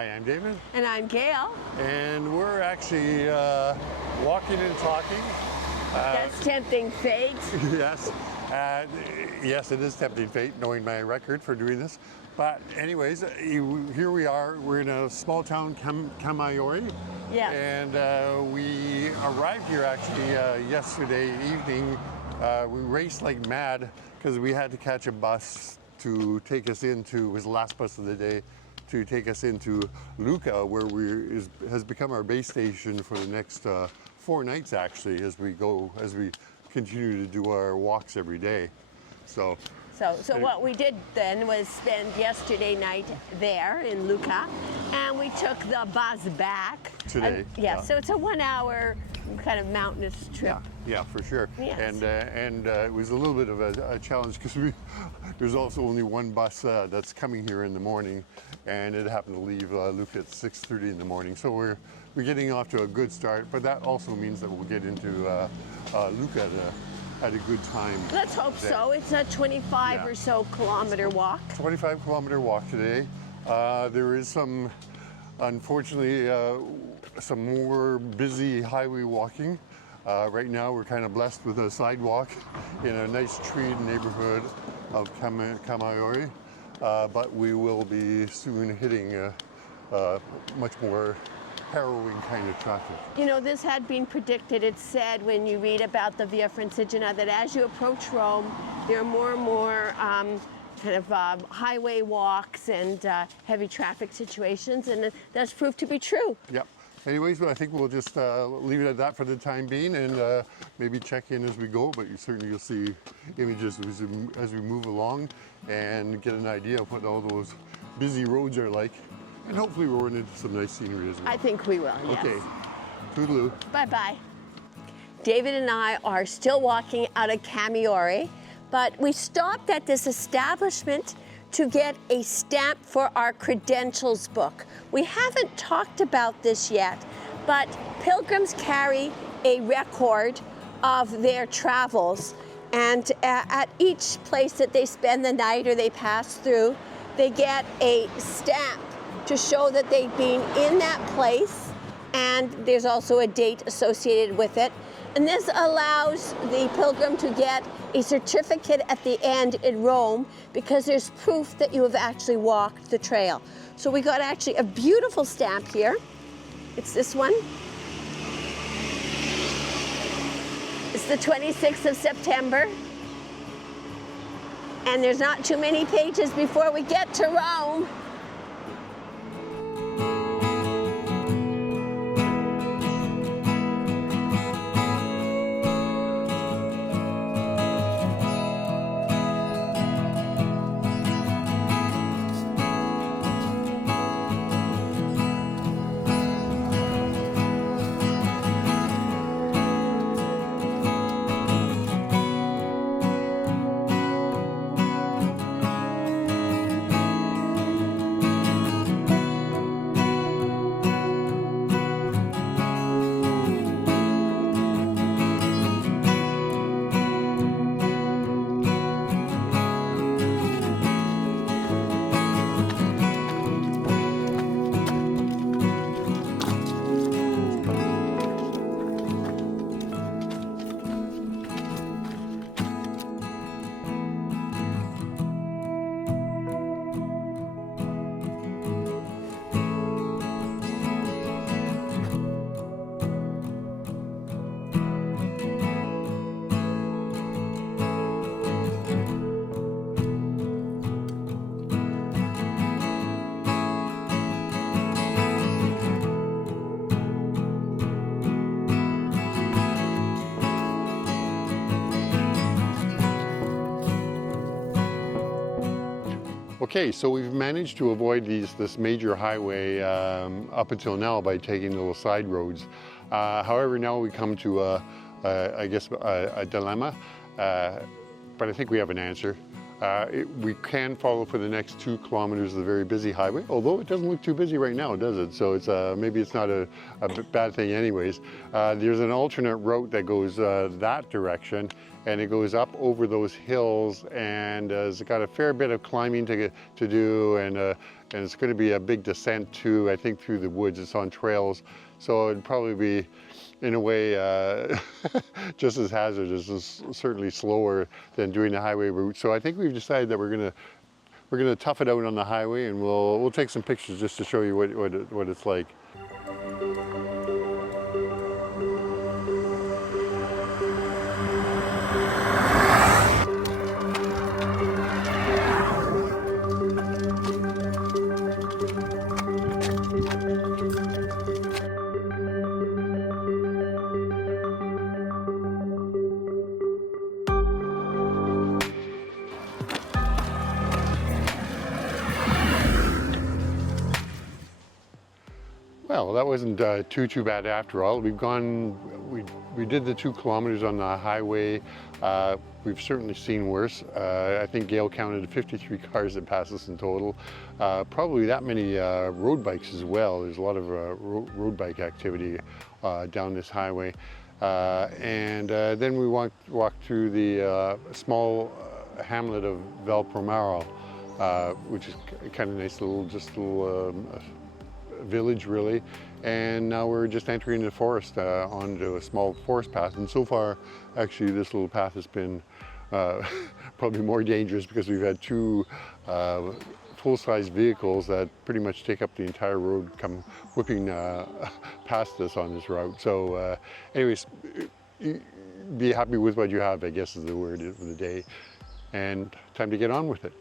Hi, I'm David. And I'm Gail. And we're actually walking and talking. That's tempting fate. Yes. Yes, it is tempting fate, knowing my record for doing this. But anyways, here we are. We're in a small town, Camaiore. Yeah. And we arrived here actually yesterday evening. We raced like mad because we had to catch a bus to take us into, it was the last bus of the day, to take us into Lucca, where has become our base station for the next 4 nights actually, as we continue to do our walks every day. So what we did then was spend yesterday night there in Lucca, and we took the bus back today. So it's a 1 hour kind of mountainous trip. Yeah, for sure. Yes. And it was a little bit of a challenge because there's also only one bus that's coming here in the morning, and it happened to leave Lucca at 6:30 in the morning. So we're getting off to a good start, but that also means that we'll get into Lucca at a good time. Let's hope today. so. It's a 25 or so kilometer walk. 25-kilometer walk today. There is unfortunately, some more busy highway walking. Right now we're kind of blessed with a sidewalk in a nice treed neighborhood of Camaiore, but we will be soon hitting much more harrowing kind of traffic. You know, this had been predicted. It's said when you read about the Via Francigena that as you approach Rome, there are more and more highway walks and heavy traffic situations, and that's proved to be true. Yep. Anyways, I think we'll just leave it at that for the time being, and maybe check in as we go, but you'll see images as we move along and get an idea of what all those busy roads are like. And hopefully we'll run into some nice scenery as well. I think we will, yes. Okay. Toodaloo. Bye-bye. David and I are still walking out of Camaiore, but we stopped at this establishment to get a stamp for our credentials book. We haven't talked about this yet, but pilgrims carry a record of their travels, and at each place that they spend the night or they pass through, they get a stamp to show that they've been in that place, and there's also a date associated with it. And this allows the pilgrim to get a certificate at the end in Rome because there's proof that you have actually walked the trail. So we got actually a beautiful stamp here. It's this one. It's the 26th of September. And there's not too many pages before we get to Rome. Okay, so we've managed to avoid this major highway up until now by taking little side roads. However, now we come to a dilemma, but I think we have an answer. We can follow for the next 2 kilometers the very busy highway, although it doesn't look too busy right now, does it? So it's maybe it's not a bad thing anyways. There's an alternate route that goes that direction, and it goes up over those hills, and it's got a fair bit of climbing to do, and and it's going to be a big descent too, I think, through the woods. It's on trails, so it'd probably be, in a way, just as hazardous, as certainly slower than doing the highway route. So I think we've decided that we're gonna tough it out on the highway, and we'll take some pictures just to show you what it's like. Well, that wasn't too bad after all. We did the 2 kilometers on the highway. We've certainly seen worse. I think Gail counted 53 cars that passed us in total. Probably that many road bikes as well. There's a lot of road bike activity down this highway. Then we walked through the small hamlet of Valpromaro, which is kind of nice little village really, and now we're just entering the forest onto a small forest path, and so far actually this little path has been probably more dangerous because we've had 2 full-size vehicles that pretty much take up the entire road come whipping past us on this route. So anyways, be happy with what you have, I guess is the word of the day, and time to get on with it.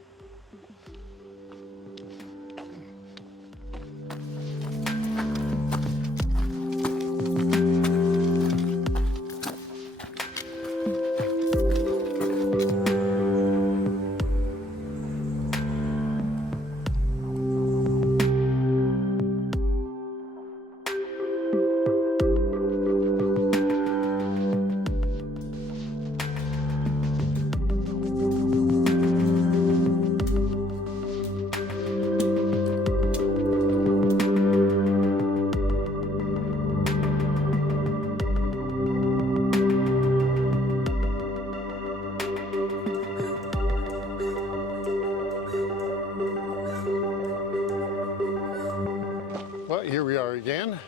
Well, here we are again,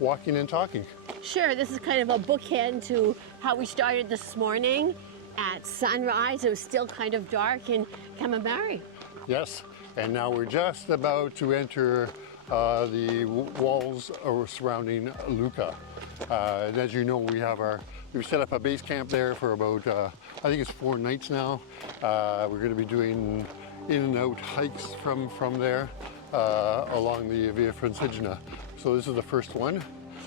walking and talking. Sure, this is kind of a bookend to how we started this morning at sunrise. It was still kind of dark in Camaiore. Yes, and now we're just about to enter the walls surrounding Lucca. And as you know, we've set up a base camp there for about, I think it's 4 nights now. We're going to be doing in and out hikes from there along the Via Francigena. So this is the first one.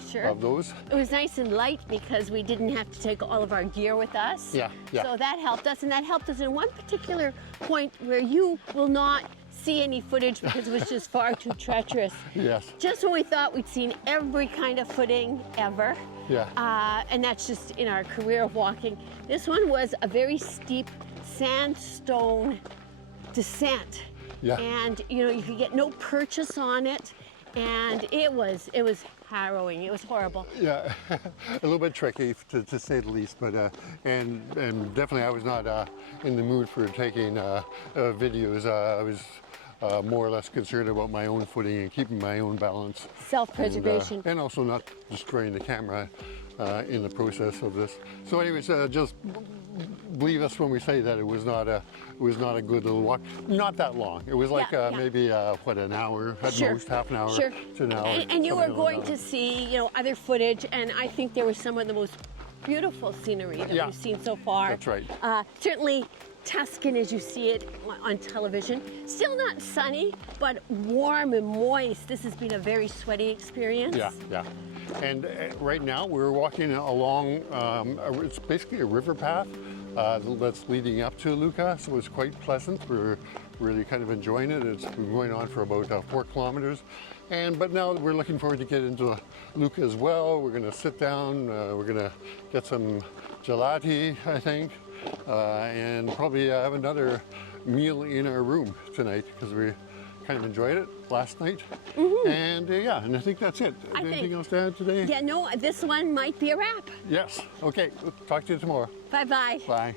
Sure. Of those. It was nice and light because we didn't have to take all of our gear with us. Yeah. So that helped us, and that helped us in one particular point where you will not see any footage because it was just far too treacherous. Yes. Just when we thought we'd seen every kind of footing ever. Yeah. And that's just in our career of walking. This one was a very steep sandstone descent. Yeah. And you could get no purchase on it, and it was harrowing. It was horrible. Yeah, a little bit tricky to say the least, but and definitely I was not in the mood for taking videos. I was more or less concerned about my own footing and keeping my own balance. Self-preservation. And also not destroying the camera in the process of this. So anyways, just believe us when we say that it was not a good little walk. Not that long. It was like maybe an hour at most, half an hour to an hour. And you were going to see other footage, and I think there was some of the most beautiful scenery that we've seen so far. That's right. Certainly Tuscan as you see it on television. Still not sunny, but warm and moist. This has been a very sweaty experience. Yeah. And right now we're walking along, it's basically a river path that's leading up to Lucca, so it's quite pleasant. We're really kind of enjoying it. It's been going on for about 4 kilometers. But now we're looking forward to get into Lucca as well. We're going to sit down, we're going to get some gelati, I think, and probably have another meal in our room tonight because we kind of enjoyed it last night. And and I think that's it. Anything else to add today? Yeah, no, this one might be a wrap. Yes. Okay, talk to you tomorrow. Bye-bye. Bye.